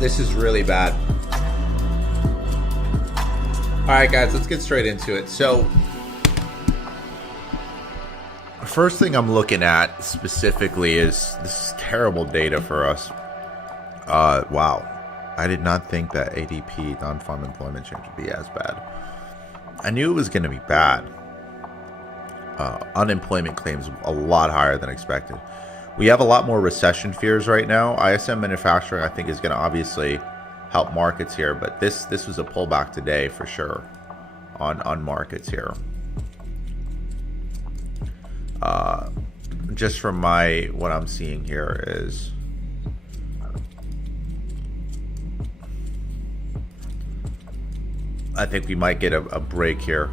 This is really bad. All right, guys, let's get straight into it. So, first thing I'm looking at specifically is this terrible data for us. Wow. I did not think that ADP, non-farm employment change, would be as bad. I knew it was going to be bad. Unemployment claims a lot higher than expected. We have a lot more recession fears right now. ISM manufacturing, I think, is going to obviously help markets here, but this was a pullback today for sure on markets here. Just from what I'm seeing here is I think we might get a break here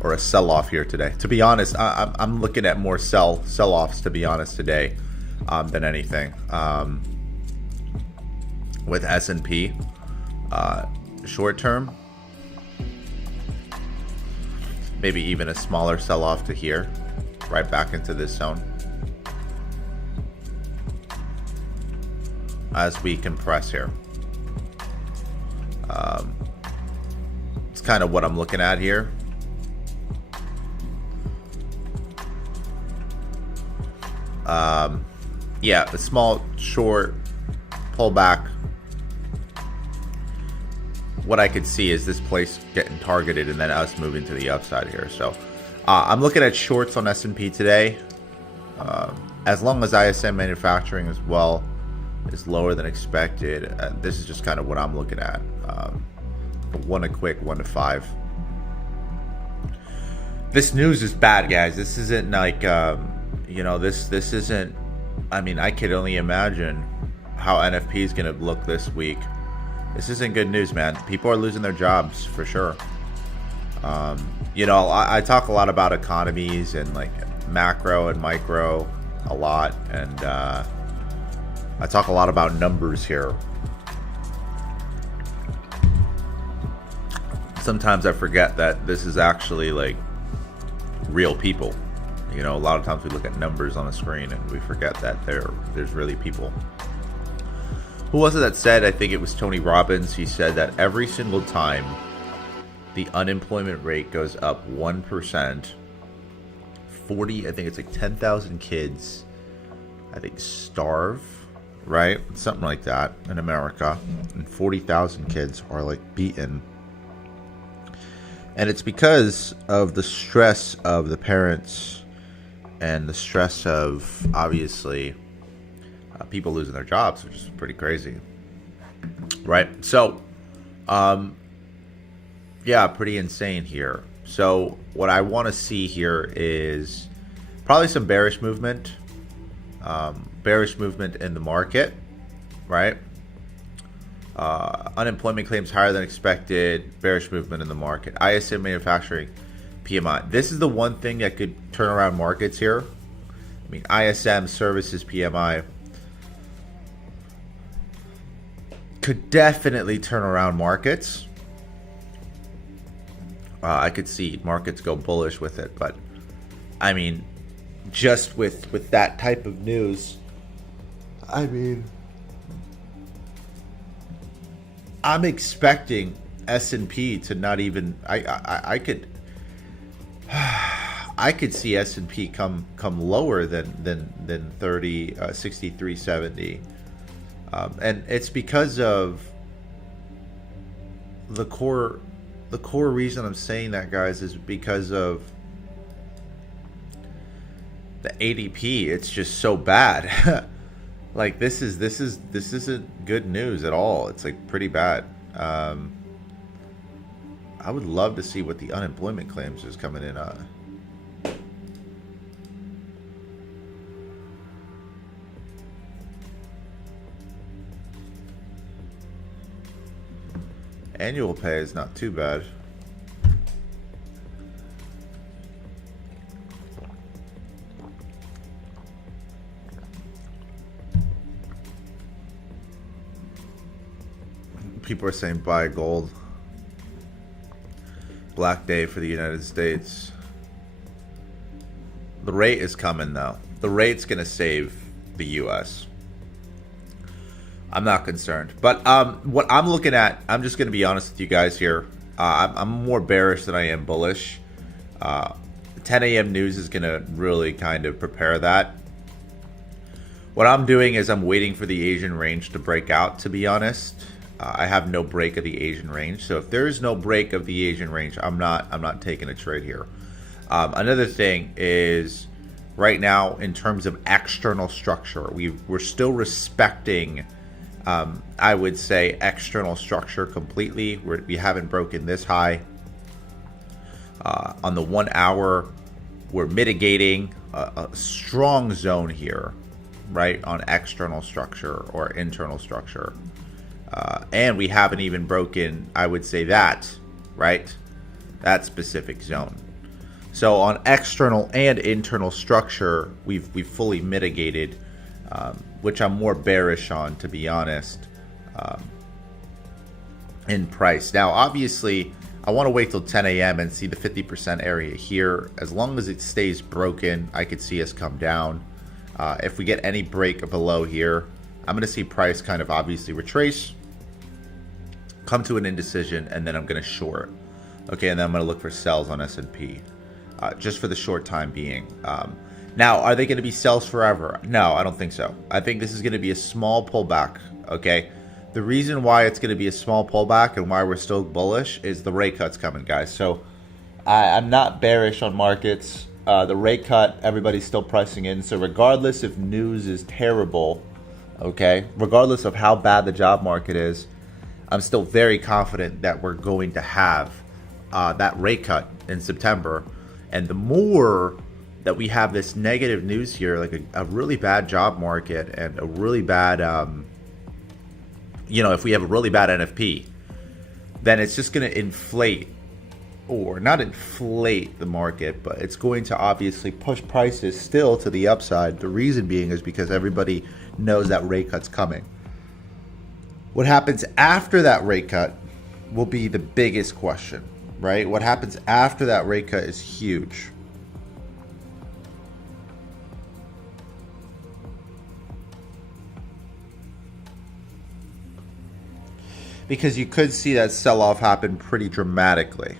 or a sell-off here today. To be honest, I'm looking at more sell-offs, to be honest, today than anything. With S&P short term, maybe even a smaller sell-off to here, right back into this zone as we compress here. It's kind of what I'm looking at here. Yeah, a small short pullback. What I could see is this place getting targeted and then us moving to the upside here. So I'm looking at shorts on S&P today. As long as ISM manufacturing as well is lower than expected, this is just kind of what I'm looking at. A quick 1 to 5. This news is bad, guys. This isn't like this isn't. I mean, I could only imagine how NFP is going to look this week. This isn't good news, man. People are losing their jobs for sure. I talk a lot about economies and like macro and micro a lot, and I talk a lot about numbers here. Sometimes I forget that this is actually like real people. A lot of times we look at numbers on a screen and we forget that there's really people. Who was it that said, I think it was Tony Robbins, he said that every single time the unemployment rate goes up 1%, I think it's like 10,000 kids, I think, starve, right? Something like that in America. And 40,000 kids are like beaten. And it's because of the stress of the parents and the stress of, obviously, people losing their jobs, which is pretty crazy, right? So, yeah, pretty insane here. So what I want to see here is probably some bearish movement in the market, right? Unemployment claims higher than expected, bearish movement in the market. ISM manufacturing PMI. This is the one thing that could turn around markets here. I mean, ISM services PMI could definitely turn around markets. I could see markets go bullish with it, but I mean, just with that type of news, I mean, I'm expecting S&P to not even. I could see S&P come lower than 30, 63.70, and it's because of the core reason I'm saying that, guys, is because of the ADP. It's just so bad. Like this isn't good news at all. It's like pretty bad. I would love to see what the unemployment claims is coming in on. Annual pay is not too bad. People are saying buy gold. Black day for the United States. The rate is coming though. The rate's going to save the US. I'm not concerned. But what I'm looking at, I'm just going to be honest with you guys here. I'm more bearish than I am bullish. 10 a.m. news is going to really kind of prepare that. What I'm doing is I'm waiting for the Asian range to break out, to be honest. I have no break of the Asian range. So if there is no break of the Asian range, I'm not taking a trade here. Another thing is right now in terms of external structure, we're still respecting I would say external structure completely. We haven't broken this high. On the 1 hour, we're mitigating a strong zone here, right, on external structure or internal structure. And we haven't even broken, I would say that, right, that specific zone. So on external and internal structure, we've fully mitigated, which I'm more bearish on, to be honest, in price. Now, obviously, I want to wait till 10 a.m. and see the 50% area here. As long as it stays broken, I could see us come down. If we get any break below here, I'm going to see price kind of obviously retrace, come to an indecision, and then I'm going to short. Okay, and then I'm going to look for sells on S&P, just for the short time being. Now, are they going to be sells forever? No, I don't think so. I think this is going to be a small pullback, okay? The reason why it's going to be a small pullback and why we're still bullish is the rate cut's coming, guys. So I'm not bearish on markets. The rate cut, everybody's still pricing in. So regardless if news is terrible, okay, regardless of how bad the job market is, I'm still very confident that we're going to have that rate cut in September. And the more that we have this negative news here, like a really bad job market and a really bad, if we have a really bad NFP, then it's just going to inflate, or not inflate the market, but it's going to obviously push prices still to the upside. The reason being is because everybody knows that rate cut's coming. What happens after that rate cut will be the biggest question, right? What happens after that rate cut is huge. Because you could see that sell-off happen pretty dramatically.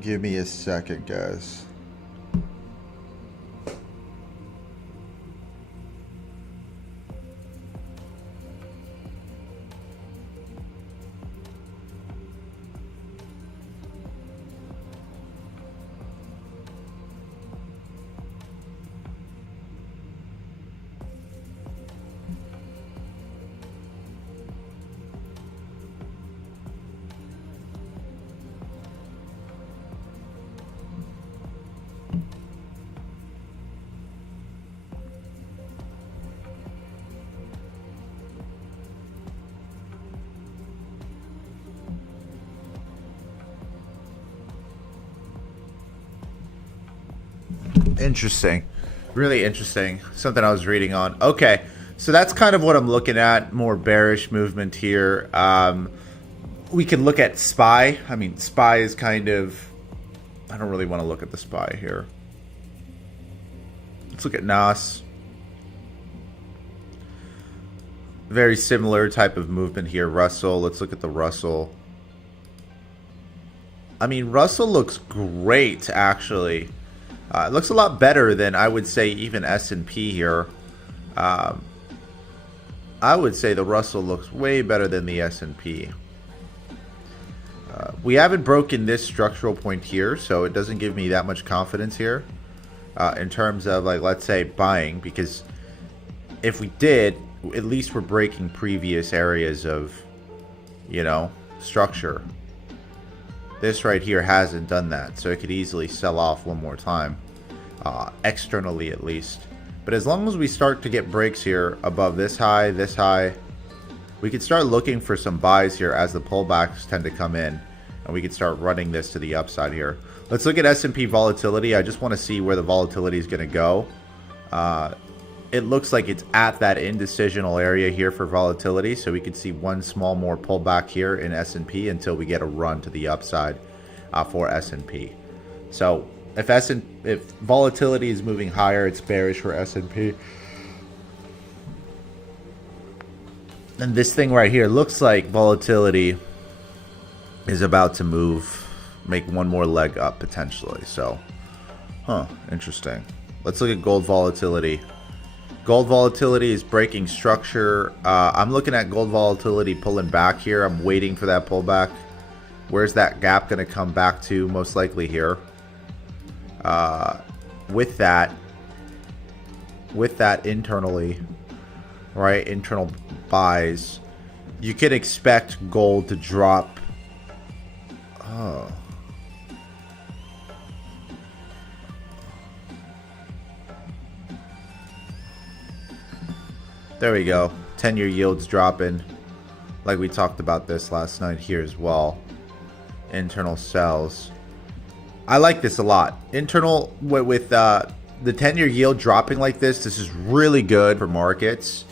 Give me a second, guys. Interesting. Really interesting. Something I was reading on. Okay. So that's kind of what I'm looking at. More bearish movement here. We can look at SPY. I mean, SPY is kind of... I don't really want to look at the SPY here. Let's look at NAS. Very similar type of movement here. Russell. Let's look at the Russell. I mean, Russell looks great, actually. It looks a lot better than, I would say, even S&P here. I would say the Russell looks way better than the S&P. We haven't broken this structural point here, so it doesn't give me that much confidence here in terms of, like, let's say, buying. Because if we did, at least we're breaking previous areas of you know, structure. This right here hasn't done that, so it could easily sell off one more time, externally at least. But as long as we start to get breaks here above this high, we could start looking for some buys here as the pullbacks tend to come in, and we could start running this to the upside here. Let's look at S&P volatility. I just want to see where the volatility is going to go. It looks like it's at that indecisional area here for volatility, so we could see one small more pullback here in S&P until we get a run to the upside for S&P. So if volatility is moving higher, it's bearish for S&P. And this thing right here looks like volatility is about to move, make one more leg up potentially. So, interesting. Let's look at gold volatility. Gold volatility is breaking structure. I'm looking at gold volatility pulling back here. I'm waiting for that pullback. Where's that gap going to come back to? Most likely here. With that internally, right, internal buys, you could expect gold to drop. Oh. There we go. 10-year yields dropping. Like we talked about this last night here as well. Internal sells. I like this a lot. Internal with the 10-year yield dropping like this is really good for markets.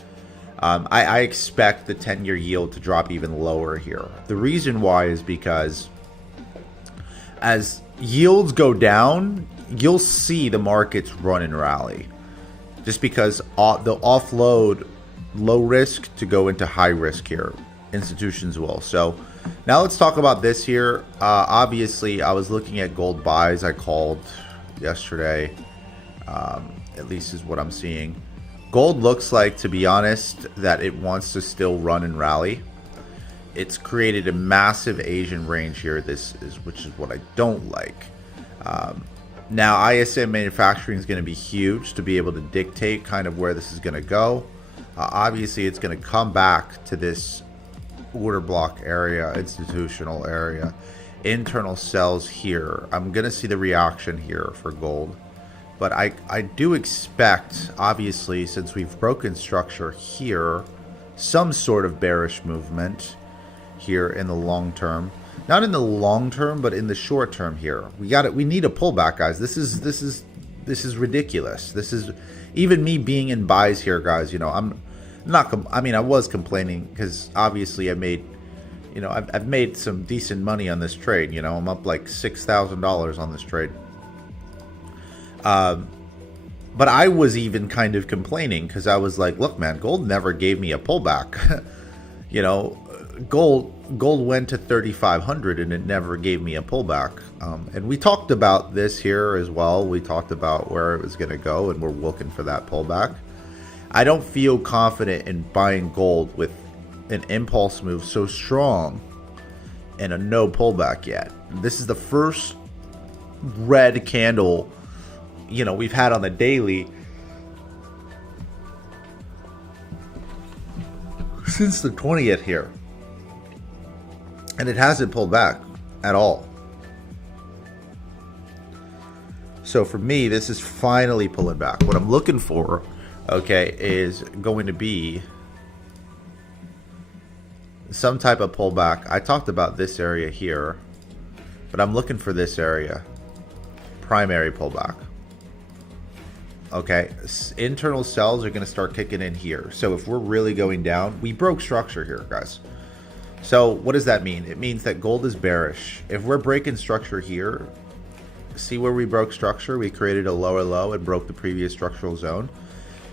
I expect the 10-year yield to drop even lower here. The reason why is because as yields go down, you'll see the markets run and rally. Just because they'll offload low risk to go into high risk here. Institutions will. So now let's talk about this here. Obviously, I was looking at gold buys I called yesterday. At least is what I'm seeing. Gold looks like, to be honest, that it wants to still run and rally. It's created a massive Asian range here. Which is what I don't like. Now, ISM manufacturing is going to be huge to be able to dictate kind of where this is going to go. Obviously, it's going to come back to this order block area, institutional area, internal sells here. I'm going to see the reaction here for gold. But I do expect, obviously, since we've broken structure here, some sort of bearish movement here in the long term. Not in the long term, but in the short term here. We need a pullback, guys. This is ridiculous. This is even me being in buys here, guys. You know, I was complaining because obviously I've made some decent money on this trade. You know, I'm up like $6,000 on this trade. But I was even kind of complaining because I was like, look, man, gold never gave me a pullback. You know, gold went to 3,500 and it never gave me a pullback. And we talked about this here as well. We talked about where it was going to go, and we're looking for that pullback. I don't feel confident in buying gold with an impulse move so strong and a no pullback yet. This is the first red candle, you know, we've had on the daily since the 20th here. And it hasn't pulled back at all. So for me, this is finally pulling back. What I'm looking for, okay, is going to be some type of pullback. I talked about this area here, but I'm looking for this area. Primary pullback. Okay, internal sells are going to start kicking in here. So if we're really going down, we broke structure here, guys. So what does that mean? It means that gold is bearish. If we're breaking structure here, see where we broke structure? We created a lower low and broke the previous structural zone.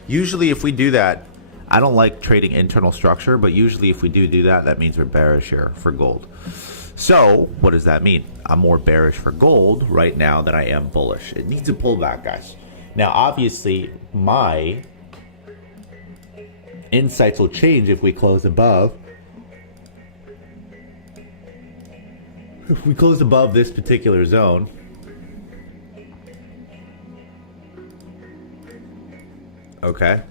Usually if we do that, I don't like trading internal structure, but usually if we do that, that means we're bearish here for gold. So what does that mean? I'm more bearish for gold right now than I am bullish. It needs a pullback, guys. Now, obviously, my insights will change if we close above. If we close above this particular zone, okay,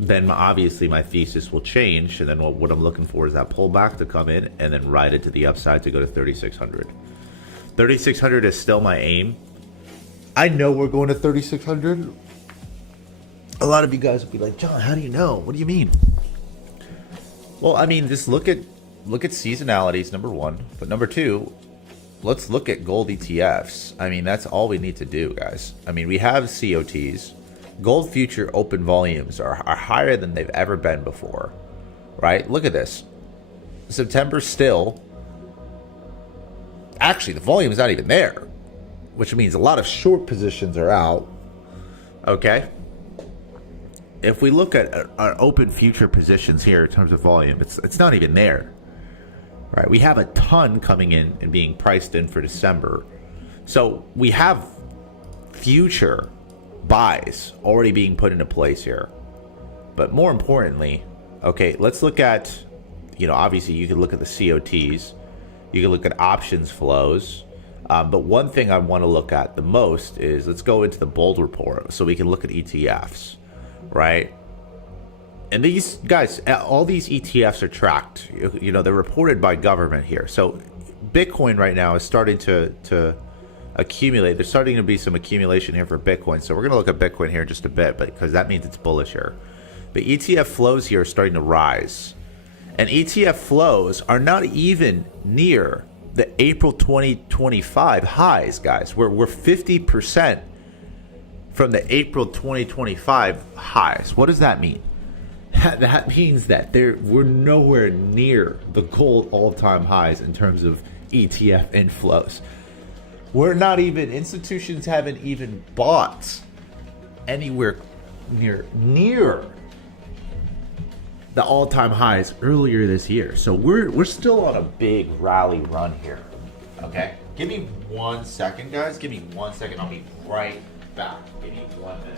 then obviously my thesis will change, and then what I'm looking for is that pullback to come in and then ride it to the upside to go to 3,600. 3,600 is still my aim. I know we're going to 3,600. A lot of you guys will be like, John, how do you know? What do you mean? Well, I mean, just look at seasonalities, number one. But number two, let's look at gold ETFs. I mean, that's all we need to do, guys. I mean, we have COTs. Gold future open volumes are higher than they've ever been before, right? Look at this. September still. Actually, the volume is not even there, which means a lot of short positions are out. Okay. If we look at our open future positions here in terms of volume, it's not even there, right? We have a ton coming in and being priced in for December. So we have future buys already being put into place here. But more importantly, okay, let's look at, obviously you can look at the COTs, you can look at options flows. But one thing I want to look at the most is, let's go into the bold report so we can look at ETFs, right? And these guys, all these ETFs are tracked. They're reported by government here. So Bitcoin right now is starting to accumulate. There's starting to be some accumulation here for Bitcoin. So we're going to look at Bitcoin here in just a bit, but because that means it's bullish here. But ETF flows here are starting to rise. And ETF flows are not even near the April 2025 highs, guys. We're 50% from the April 2025 highs. What does that mean? That means that we're nowhere near the gold all-time highs in terms of ETF inflows. We're not even, institutions haven't even bought anywhere near the all-time highs earlier this year. So we're still on a big rally run here. Okay? Give me 1 second, guys. Give me 1 second. I'll be right back. Give me 1 minute.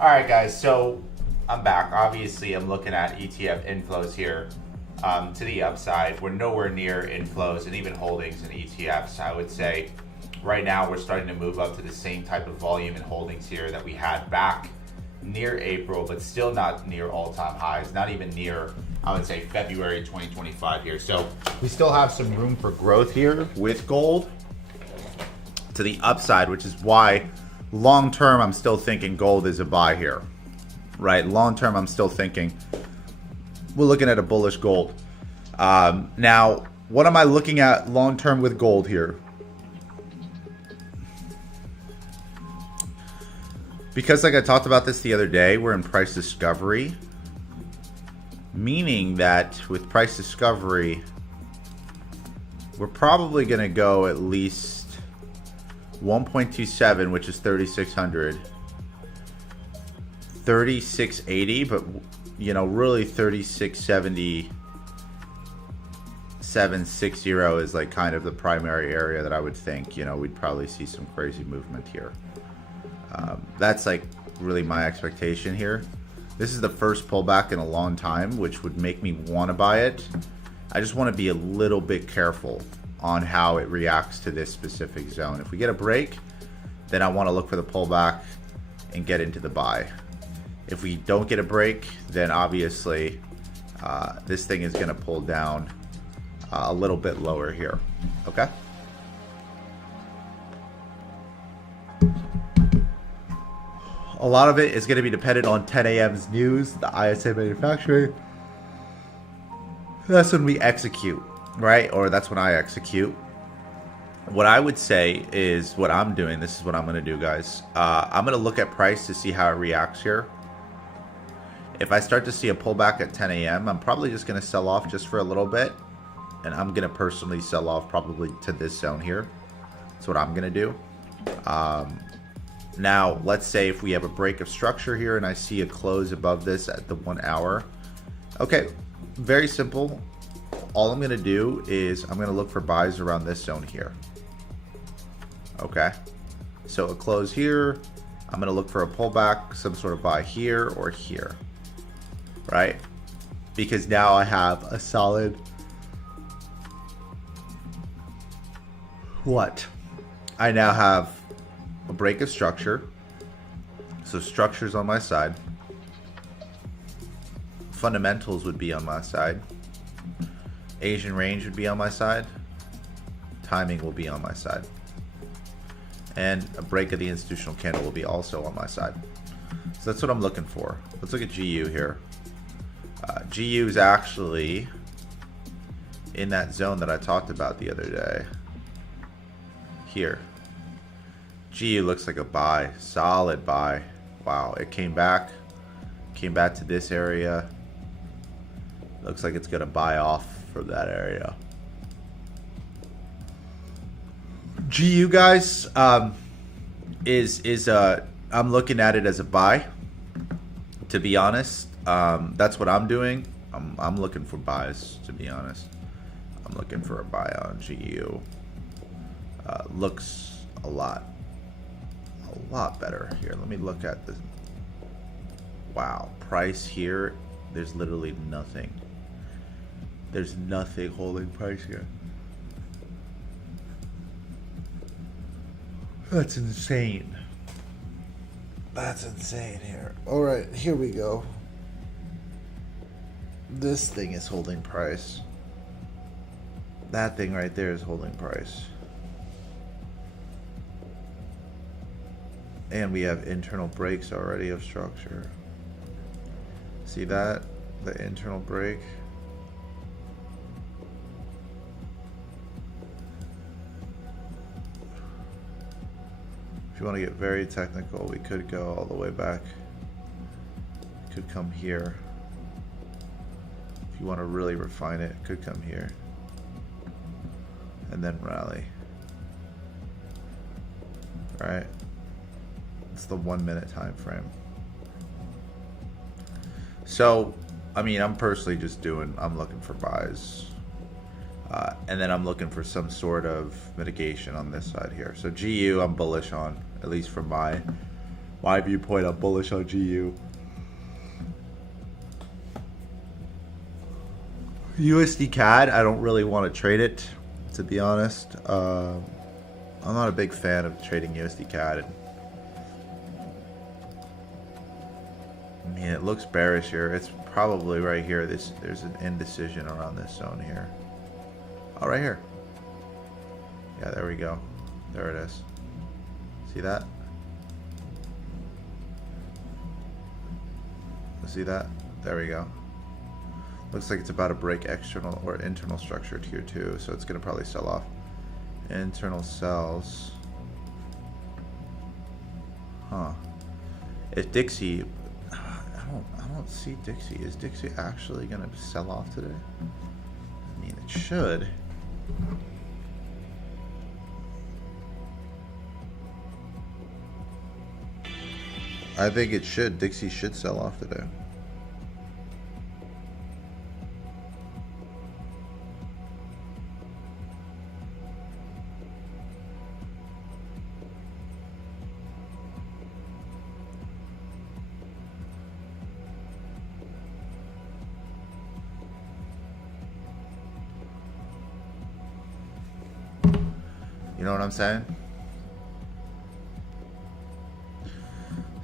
All right, guys, so I'm back. Obviously, I'm looking at ETF inflows here to the upside. We're nowhere near inflows and even holdings in ETFs. I would say right now we're starting to move up to the same type of volume and holdings here that we had back near April, but still not near all-time highs, not even near, I would say, February 2025 here. So we still have some room for growth here with gold to the upside, which is why long term I'm still thinking gold is a buy here, right? Long term I'm still thinking we're looking at a bullish gold. Now, what am I looking at long term with gold here? Because like I talked about this the other day, we're in price discovery, meaning that with price discovery, we're probably going to go at least 1.27, which is 3,600, 3,680, but you know, really 3,670, 760 is like kind of the primary area that I would think, you know, we'd probably see some crazy movement here. That's like really my expectation here. This is the first pullback in a long time, which would make me want to buy it. I just want to be a little bit careful on how it reacts to this specific zone. If we get a break, then I want to look for the pullback and get into the buy. If we don't get a break, then obviously this thing is going to pull down a little bit lower here. Okay. A lot of it is going to be dependent on 10 a.m.'s news, the ISM manufacturing. That's when we execute, right? Or that's when I execute. What I would say is what I'm doing. This is what I'm going to do, guys. I'm going to look at price to see how it reacts here. If I start to see a pullback at 10 a.m., I'm probably just going to sell off just for a little bit. And I'm going to personally sell off probably to this zone here. That's what I'm going to do. Now, let's say if we have a break of structure here and I see a close above this at the 1 hour. Okay, very simple. All I'm going to do is I'm going to look for buys around this zone here. Okay, so a close here. I'm going to look for a pullback, some sort of buy here or here, right? Because now I have a solid what? I now have a break of structure. So structure's on my side. Fundamentals would be on my side. Asian range would be on my side. Timing will be on my side. And a break of the institutional candle will be also on my side. So that's what I'm looking for. Let's look at GU here. GU is actually in that zone that I talked about the other day. Here. GU looks like a buy, solid buy. Wow, it came back to this area. Looks like it's gonna buy off from that area. GU, guys, I'm looking at it as a buy. To be honest, that's what I'm doing. I'm looking for buys. To be honest, I'm looking for a buy on GU. Looks a lot better here. Let me look at this. Wow, price here, there's literally nothing. There's nothing holding price here. That's insane. That's insane here. All right, here we go. This thing is holding price. That thing right there is holding price. And we have internal breaks already of structure. See that? The internal break. If you want to get very technical, we could go all the way back. We could come here. If you want to really refine it, it could come here. And then rally. Right? It's the 1 minute time frame. So, I mean, I'm personally just I'm looking for buys. And then I'm looking for some sort of mitigation on this side here. So GU, I'm bullish on, at least from my my viewpoint, I'm bullish on GU. USD CAD, I don't really want to trade it, to be honest. I'm not a big fan of trading USD CAD. I mean, it looks bearish here. It's probably right here. There's an indecision around this zone here. Oh, right here. Yeah, there we go. There it is. See that? See that? There we go. Looks like it's about to break external or internal structure tier 2, so it's going to probably sell off. Internal sells. Huh. If Dixie, I don't see Dixie. Is Dixie actually going to sell off today? I mean, it should. I think it should. Dixie should sell off today. You know what I'm saying?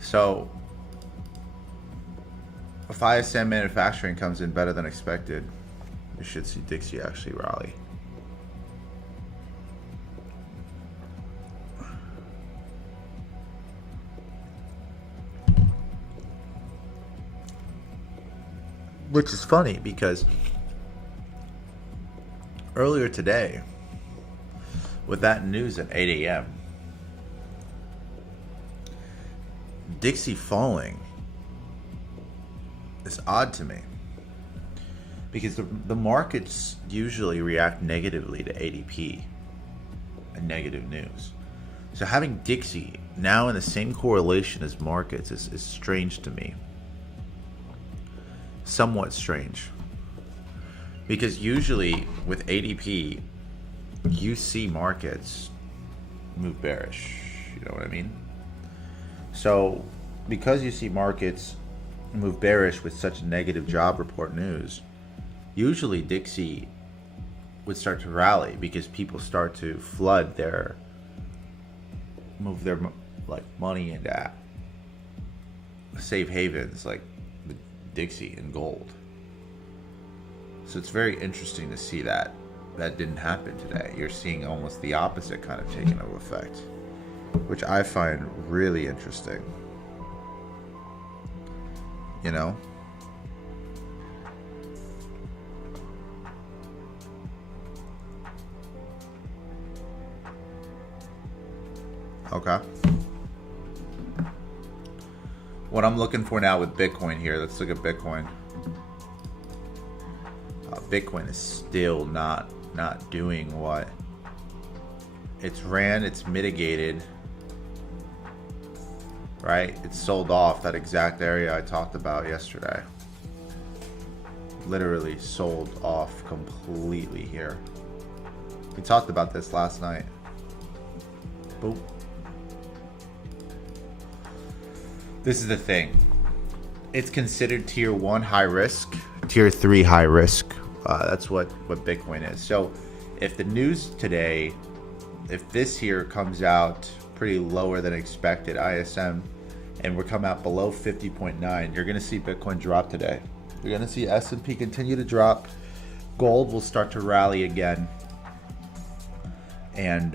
So, if ISM manufacturing comes in better than expected, we should see Dixie actually rally. Which is funny because earlier today, with that news at 8 a.m., Dixie falling is odd to me because the markets usually react negatively to ADP and negative news. So having Dixie now in the same correlation as markets is strange to me. Somewhat strange. Because usually with ADP, you see markets move bearish. You know what I mean? So because you see markets move bearish with such negative job report news, usually Dixie would start to rally because people start to flood move their like money into safe havens like Dixie and gold. So it's very interesting to see that didn't happen today. You're seeing almost the opposite kind of taking of effect, which I find really interesting. You know? Okay. What I'm looking for now with Bitcoin here, let's look at Bitcoin. Bitcoin is still not doing what it's ran. It's mitigated, right? It's sold off that exact area I talked about yesterday. Literally sold off completely here. We talked about this last night. Boop. This is the thing. It's considered tier 1 high risk, tier 3 high risk. That's what Bitcoin is. So if the news today, if this here comes out pretty lower than expected, ISM, and we're coming out below 50.9, you're going to see Bitcoin drop today. You're going to see S&P continue to drop. Gold will start to rally again. And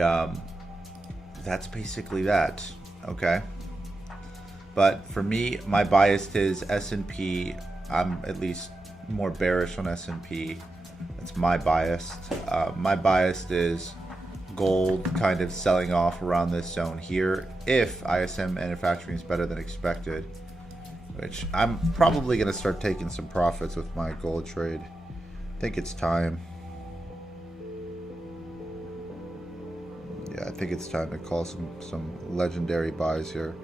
that's basically that. Okay. But for me, my bias is S&P. I'm at least more bearish on S&P. That's my bias. My bias is gold kind of selling off around this zone here if ISM manufacturing is better than expected, which I'm probably going to start taking some profits with my gold trade. I think it's time. Yeah, I think it's time to call some legendary buys here.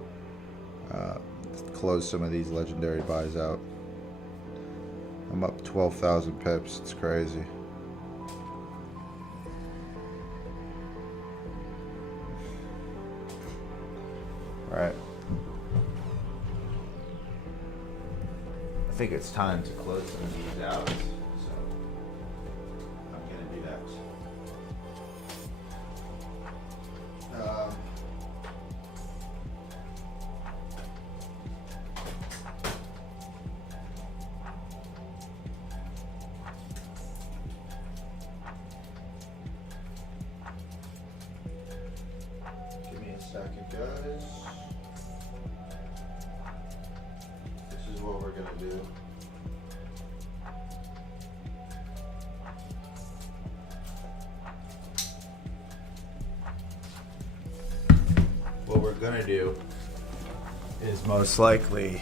Close some of these legendary buys out. I'm up 12,000 pips. It's crazy. All right. think it's time to close some of these out. So I'm gonna do that. Give me a second, guys. This is what we're gonna do. What we're gonna do is most likely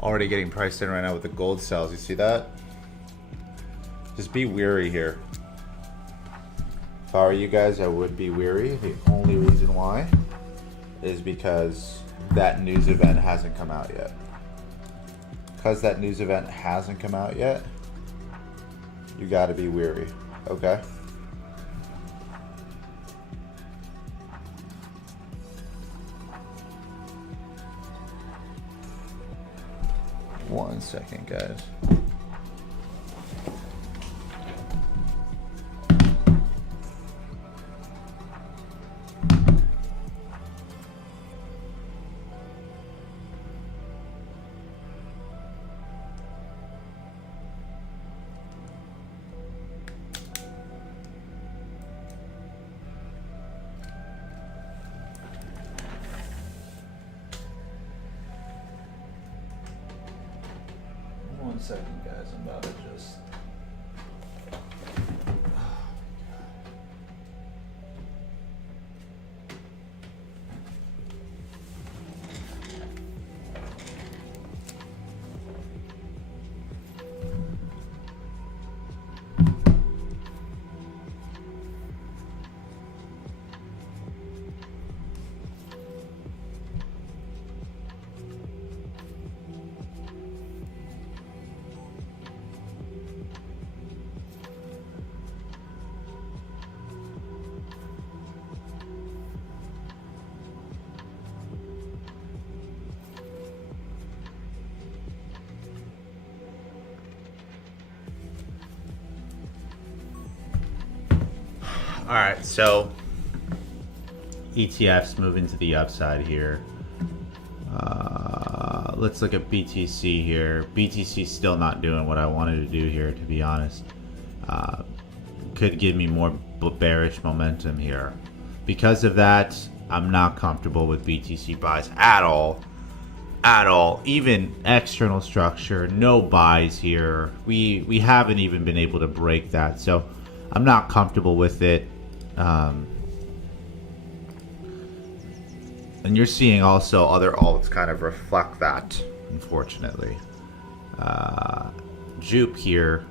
already getting priced in right now with the gold sells. You see that? Just be weary here. If I were you guys, I would be weary. The only reason why is because that news event hasn't come out yet. Because that news event hasn't come out yet, you got to be weary, okay? One second, guys. One second, guys. I'm about to just. All right, so ETFs moving to the upside here. Let's look at BTC here. BTC still not doing what I wanted to do here, to be honest. Could give me more bearish momentum here. Because of that, I'm not comfortable with BTC buys at all. At all. Even external structure, no buys here. We haven't even been able to break that, so I'm not comfortable with it. And you're seeing also other alts kind of reflect that, unfortunately. Jupe here.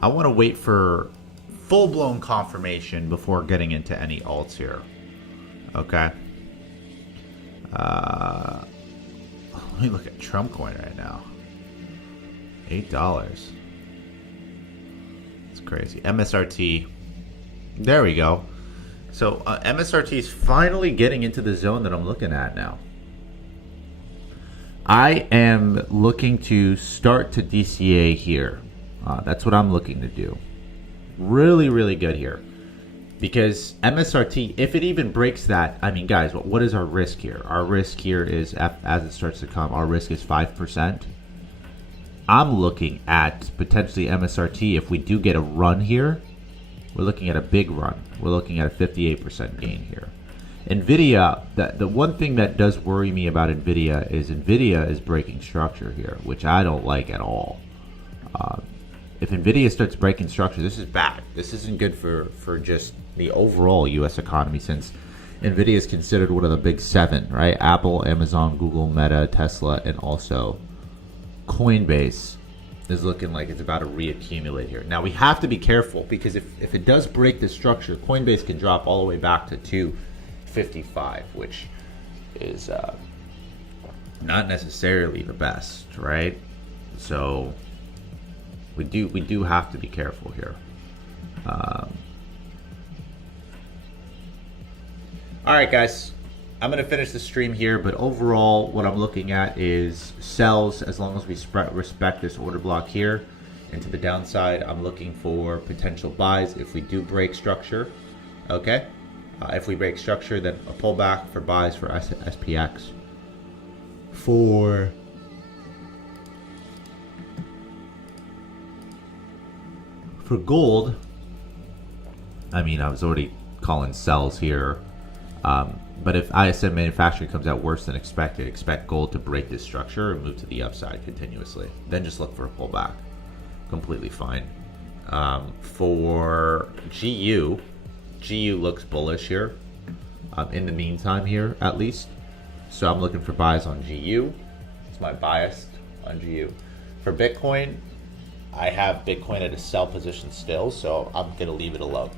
I want to wait for full-blown confirmation before getting into any alts here. Okay. Let me look at Trump coin right now. $8. It's crazy. MSRT. There we go. So MSRT is finally getting into the zone that I'm looking at now. I am looking to start to DCA here. That's what I'm looking to do. Really, really good here. Because MSRT, if it even breaks that, I mean, guys, what is our risk here? Our risk here is, as it starts to come, our risk is 5%. I'm looking at potentially MSRT, if we do get a run here, we're looking at a big run. We're looking at a 58% gain here. NVIDIA, the one thing that does worry me about NVIDIA is breaking structure here, which I don't like at all. If NVIDIA starts breaking structure, this is bad. This isn't good for just the overall U.S. economy, since NVIDIA is considered one of the big seven, right? Apple, Amazon, Google, Meta, Tesla, and also Coinbase is looking like it's about to reaccumulate here. Now, we have to be careful, because if it does break this structure, Coinbase can drop all the way back to 255, which is not necessarily the best, right? So we do have to be careful here. All right, guys. I'm going to finish the stream here, but overall, what I'm looking at is sells as long as we respect this order block here. And to the downside, I'm looking for potential buys if we do break structure. Okay. If we break structure, then a pullback for buys for SPX. For gold, I mean, I was already calling sells here. But if ISM manufacturing comes out worse than expected, expect gold to break this structure and move to the upside continuously. Then just look for a pullback. Completely fine. For GU looks bullish here. In the meantime here, at least. So I'm looking for buys on GU. It's my bias on GU. For Bitcoin, I have Bitcoin at a sell position still, so I'm going to leave it alone.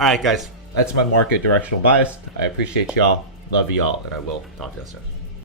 All right, guys, that's my market directional bias. I appreciate y'all. Love y'all, and I will talk to you soon.